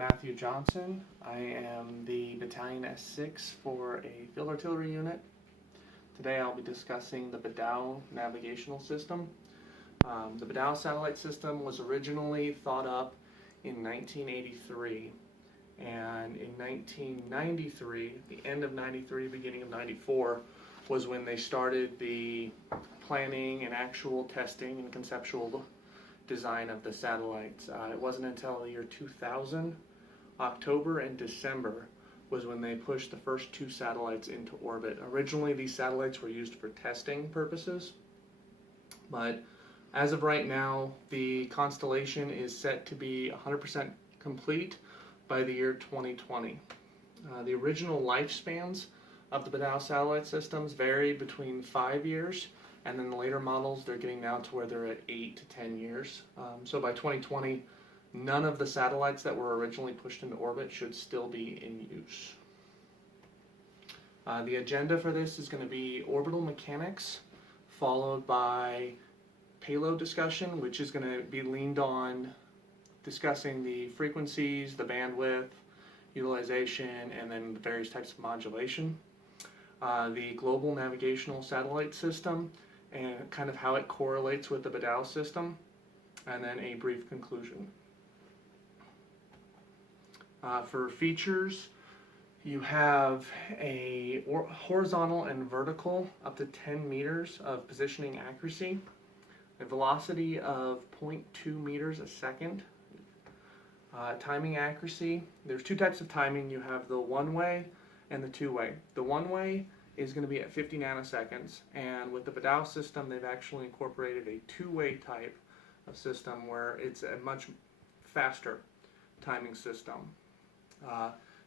Matthew Johnson. I am the Battalion S6 for a Field Artillery Unit. Today I'll be discussing the Beidou navigational system. The Beidou satellite system was originally thought up in 1983, and in 1993, the end of 93, beginning of 94, was when they started the planning and actual testing and conceptual design of the satellites. It wasn't until the year 2000, October and December, was when they pushed the first two satellites into orbit. Originally, these satellites were used for testing purposes, but as of right now, the constellation is set to be 100% complete by the year 2020. The original lifespans of the Beidou satellite systems varied between 5 years, and then the later models, they're getting now to where they're at 8 to 10 years. So by 2020, none of the satellites that were originally pushed into orbit should still be in use. The agenda for this is going to be orbital mechanics, followed by payload discussion, which is going to be leaned on discussing the frequencies, the bandwidth, utilization, and then the various types of modulation. The global navigational satellite system and kind of how it correlates with the Beidou system, and then a brief conclusion. For features, you have a horizontal and vertical up to 10 meters of positioning accuracy, a velocity of 0.2 meters a second. Timing accuracy, there's two types of timing. You have the one-way and the two-way. The one-way is going to be at 50 nanoseconds, and with the Beidou system, they've actually incorporated a two-way type of system where it's a much faster timing system.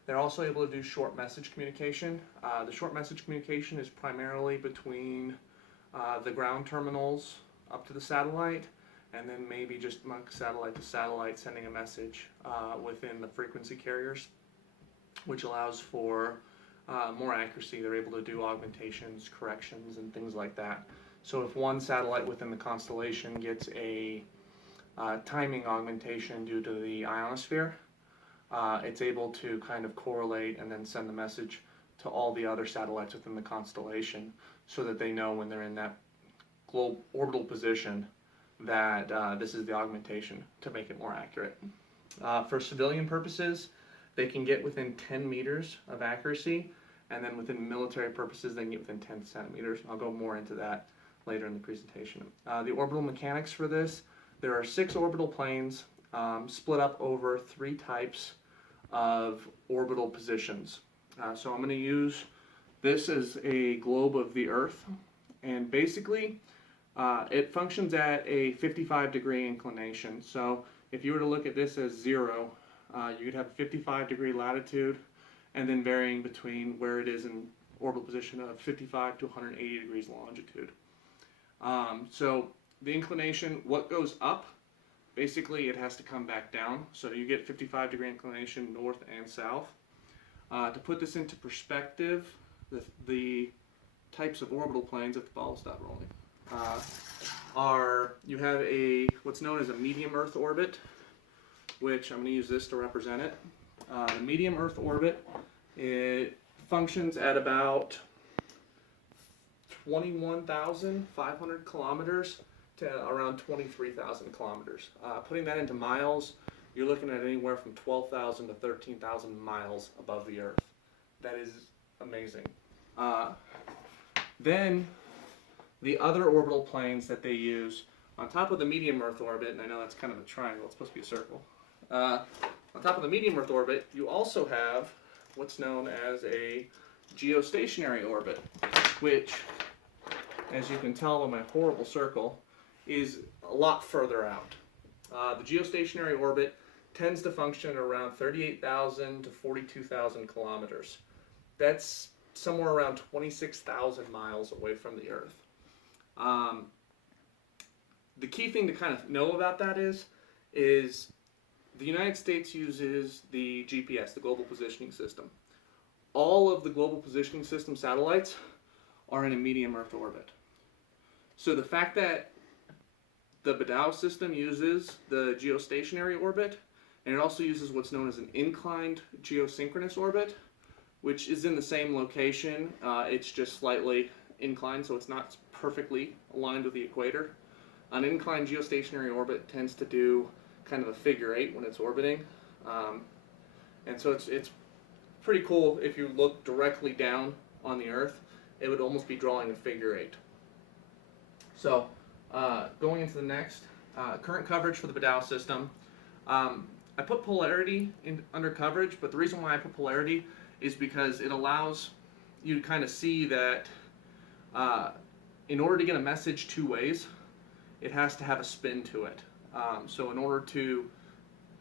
They're also able to do short message communication. The short message communication is primarily between the ground terminals up to the satellite, and then maybe just amongst satellite to satellite sending a message within the frequency carriers, which allows for more accuracy. They're able to do augmentations, corrections, and things like that. So if one satellite within the constellation gets a timing augmentation due to the ionosphere, it's able to kind of correlate and then send the message to all the other satellites within the constellation so that they know when they're in that orbital position that this is the augmentation to make it more accurate. For civilian purposes, they can get within 10 meters of accuracy, and then within military purposes, they can get within 10 centimeters. I'll go more into that later in the presentation. The orbital mechanics for this, there are 6 orbital planes split up over 3 types of orbital positions. So I'm going to use this as a globe of the Earth, and basically it functions at a 55-degree inclination. So if you were to look at this as 0, you could have a 55-degree latitude, and then varying between where it is in orbital position of 55 to 180 degrees longitude. So the inclination, what goes up, basically it has to come back down. So you get 55-degree inclination north and south. To put this into perspective, the types of orbital planes, if the ball stopped rolling, you have what's known as a medium Earth orbit, which I'm going to use this to represent it. The medium Earth orbit, it functions at about 21,500 kilometers to around 23,000 kilometers. Putting that into miles, you're looking at anywhere from 12,000 to 13,000 miles above the Earth. That is amazing. Then the other orbital planes that they use on top of the medium Earth orbit, and I know that's kind of a triangle, it's supposed to be a circle. On top of the medium Earth orbit, you also have what's known as a geostationary orbit, which, as you can tell by my horrible circle, is a lot further out. The geostationary orbit tends to function around 38,000 to 42,000 kilometers. That's somewhere around 26,000 miles away from the Earth. The key thing to kind of know about that is the United States uses the GPS, the Global Positioning System. All of the Global Positioning System satellites are in a medium Earth orbit. So the fact that the Beidou system uses the geostationary orbit And it also uses what's known as an inclined geosynchronous orbit, which is in the same location. It's just slightly inclined, so it's not perfectly aligned with the equator. An inclined geostationary orbit tends to do kind of a figure eight when it's orbiting. And so it's pretty cool. If you look directly down on the Earth, it would almost be drawing a figure eight. So going into the next, current coverage for the Beidou system. I put polarity under coverage, but the reason why I put polarity is because it allows you to kind of see that in order to get a message two ways, it has to have a spin to it. So in order to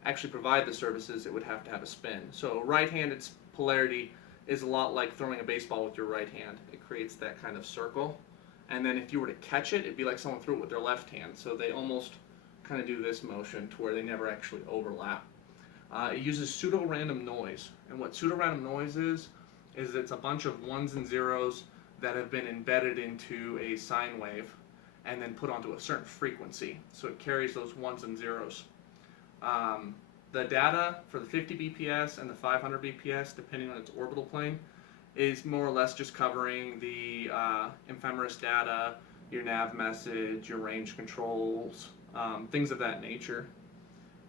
actually provide the services, it would have to have a spin. So right-handed polarity is a lot like throwing a baseball with your right hand. It creates that kind of circle. And then if you were to catch it, it'd be like someone threw it with their left hand. So they almost kind of do this motion to where they never actually overlap. It uses pseudo-random noise. And what pseudo-random noise is it's a bunch of ones and zeros that have been embedded into a sine wave and then put onto a certain frequency. So it carries those ones and zeros. The data for the 50 BPS and the 500 BPS, depending on its orbital plane, is more or less just covering the ephemeris data, your nav message, your range controls, things of that nature.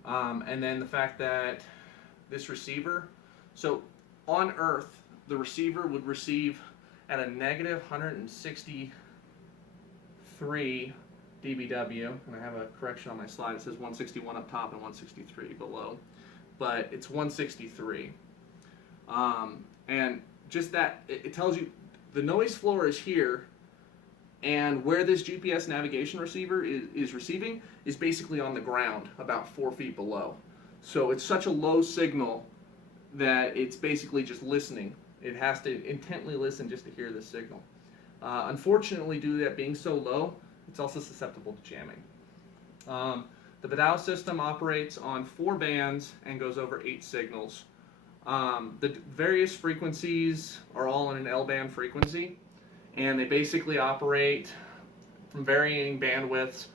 And then the fact that this receiver, so on Earth, the receiver would receive at a negative 163 dBW, and I have a correction on my slide. It says 161 up top and 163 below, but it's 163. And just that, it tells you the noise floor is here, and where this GPS navigation receiver is receiving is basically on the ground, about 4 feet below. So it's such a low signal that it's basically just listening. It has to intently listen just to hear this signal. Unfortunately, due to that being so low, it's also susceptible to jamming. The Beidou system operates on 4 bands and goes over 8 signals. The various frequencies are all in an L-band frequency, and they basically operate from varying bandwidths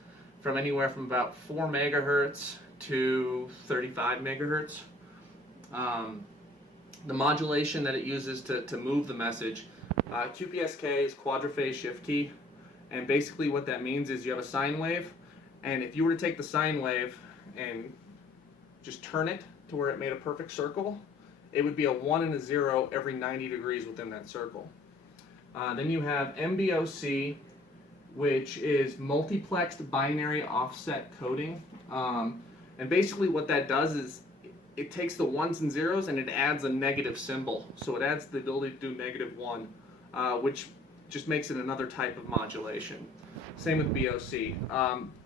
from anywhere from about 4 megahertz to 35 megahertz. The modulation that it uses to move the message, QPSK is quadrophase shift key, and basically what that means is you have a sine wave, and if you were to take the sine wave and just turn it to where it made a perfect circle, it would be a 1 and a 0 every 90 degrees within that circle. Then you have MBOC, which is multiplexed binary offset coding. And basically what that does is it takes the ones and zeros and it adds a negative symbol. So it adds the ability to do -1, which just makes it another type of modulation. Same with BOC.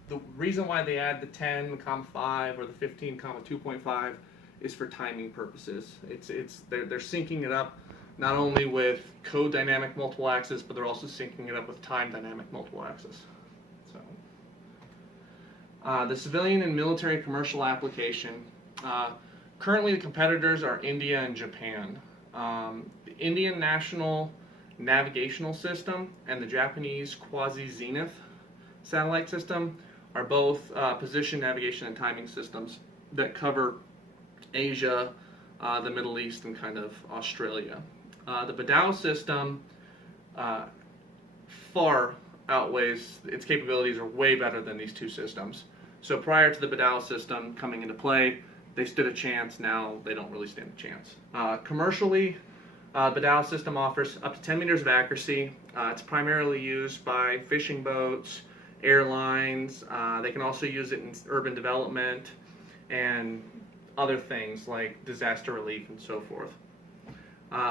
The reason why they add the 10,5 or the 15,2.5 is for timing purposes. They're syncing it up not only with code dynamic multiple axis, but they're also syncing it up with time dynamic multiple axis. So, the civilian and military commercial application. Currently, the competitors are India and Japan. The Indian National Navigational System and the Japanese Quasi-Zenith satellite system are both position, navigation, and timing systems that cover Asia, the Middle East, and kind of Australia. The Beidou system far outweighs, its capabilities are way better than these two systems. So prior to the Beidou system coming into play, they stood a chance. Now they don't really stand a chance. Commercially, Beidou system offers up to 10 meters of accuracy. It's primarily used by fishing boats, airlines. They can also use it in urban development and other things like disaster relief and so forth.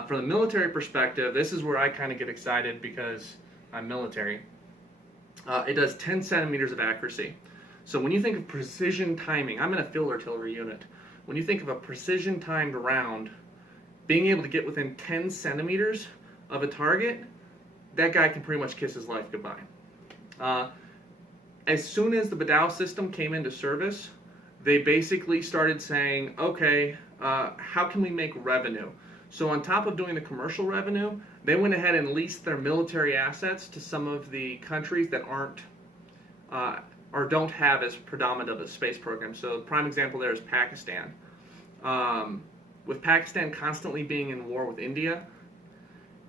From the military perspective, this is where I kind of get excited because I'm military. It does 10 centimeters of accuracy. So when you think of precision timing, I'm in a field artillery unit. When you think of a precision timed round, being able to get within 10 centimeters of a target, that guy can pretty much kiss his life goodbye. As soon as the Beidou system came into service, they basically started saying, okay, how can we make revenue? So on top of doing the commercial revenue, they went ahead and leased their military assets to some of the countries that aren't or don't have as predominant of a space program. So the prime example there is Pakistan. With Pakistan constantly being in war with India,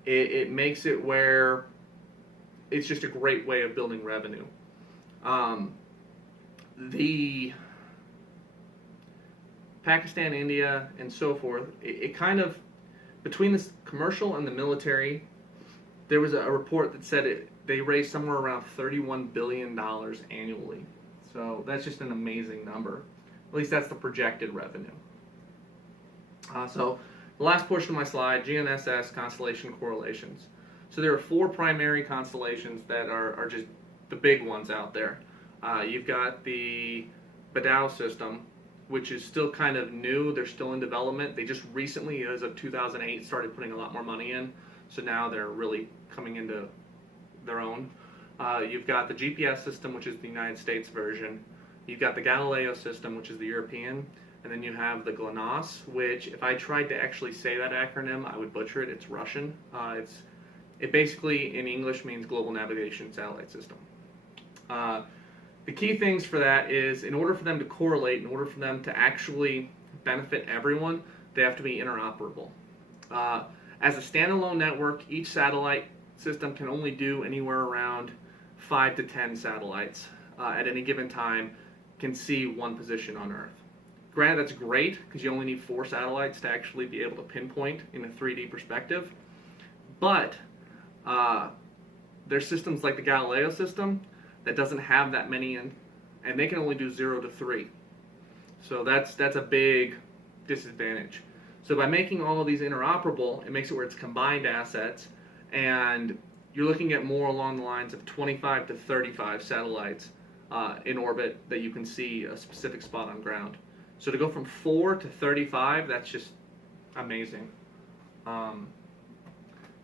it makes it where it's just a great way of building revenue. The Pakistan, India, and so forth, it kind of, between the commercial and the military, there was a report that said they raised somewhere around $31 billion annually. So that's just an amazing number. At least that's the projected revenue. So the last portion of my slide, GNSS constellation correlations. So there are 4 primary constellations that are just the big ones out there. You've got the Beidou system, which is still kind of new. They're still in development. They just recently, as of 2008, started putting a lot more money in. So now they're really coming into their own. You've got the GPS system, which is the United States version. You've got the Galileo system, which is the European. And then you have the GLONASS, which if I tried to actually say that acronym, I would butcher it. It's Russian. It basically, in English, means Global Navigation Satellite System. The key things for that is, in order for them to correlate, in order for them to actually benefit everyone, they have to be interoperable. As a standalone network, each satellite system can only do anywhere around 5 to 10 satellites at any given time, can see one position on Earth. Granted, that's great because you only need 4 satellites to actually be able to pinpoint in a 3D perspective. But there's systems like the Galileo system that doesn't have that many in, and they can only do 0 to 3. So that's a big disadvantage. So by making all of these interoperable, it makes it where it's combined assets, and you're looking at more along the lines of 25 to 35 satellites in orbit that you can see a specific spot on ground. So to go from 4 to 35, that's just amazing. And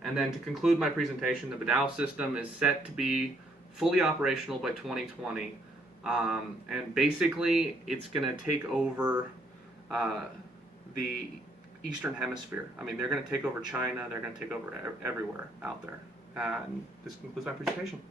then to conclude my presentation, the Beidou system is set to be fully operational by 2020. And basically, it's going to take over the Eastern Hemisphere. I mean, they're going to take over China. They're going to take over everywhere out there. And this concludes my presentation.